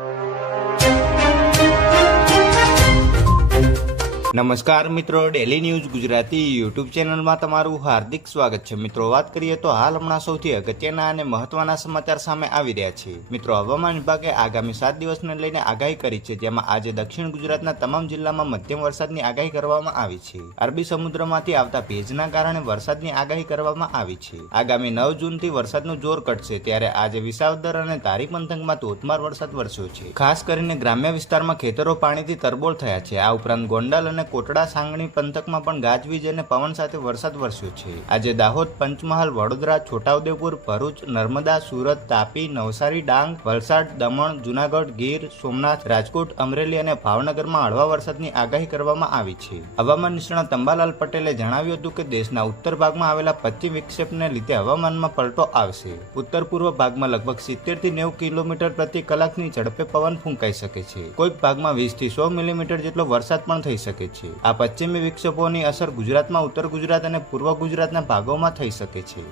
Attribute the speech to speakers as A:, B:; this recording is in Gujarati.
A: you. નમસ્કાર મિત્રો ડેલી ન્યૂઝ ગુજરાતી યુટ્યુબ ચેનલમાં તમારું હાર્દિક સ્વાગત છે. મિત્રો, વાત કરીએ તો હાલ હમણાં સૌથી અગત્યના અને મહત્વના સમાચાર સામે આવી રહ્યા છે. મિત્રો, હવામાન વિભાગે આગામી સાત દિવસને લઈને આગાહી કરી છે, જેમાં આજે દક્ષિણ ગુજરાતના તમામ જિલ્લામાં મધ્યમ વરસાદની આગાહી કરવામાં આવી છે. અરબી સમુદ્રમાંથી આવતા ભેજના કારણે વરસાદની આગાહી કરવામાં આવી છે. આગામી નવ જૂનથી વરસાદનું જોર ઘટશે, ત્યારે આજે વિસાવદર અને ધારી પંથકમાં ધોધમાર વરસાદ વરસ્યો છે. ખાસ કરીને ગ્રામ્ય વિસ્તારમાં ખેતરો પાણીથી તરબોળ થયા છે. આ ઉપરાંત ગોંડલ અને કોટડા સાંગણી પંથકમાં પણ ગાજવીજ અને પવન સાથે વરસાદ વરસ્યો છે. આજે દાહોદ પંચમહાલ, વડોદરા, છોટાઉદેપુર, ભરૂચ, નર્મદા, સુરત, તાપી, નવસારી, ડાંગ, વલસાડ, દમણ, જુનાગઢ, ગીર, સોમનાથ, રાજકોટ, અમરેલી અને ભાવનગરમાં હળવા વરસાદની આગાહી કરવામાં આવી છે. હવામાન નિષ્ણાત અંબાલાલ પટેલે જણાવ્યું હતું કે દેશના ઉત્તર ભાગમાં આવેલા પશ્ચિમ વિક્ષેપને લીધે હવામાનમાં પલટો આવશે. ઉત્તર પૂર્વ ભાગમાં લગભગ સિત્તેરથી નેવું કિલોમીટર પ્રતિ કલાકની ઝડપે પવન ફૂંકાઈ શકે છે. કોઈક ભાગમાં વીસથી સો મિલીમીટર જેટલો વરસાદ પણ થઈ શકે છે. આ પશ્ચિમી વિક્ષેપોની અસર ગુજરાતમાં, ઉત્તર ગુજરાત અને પૂર્વ ગુજરાતના ભાગોમાં થઈ શકે છે.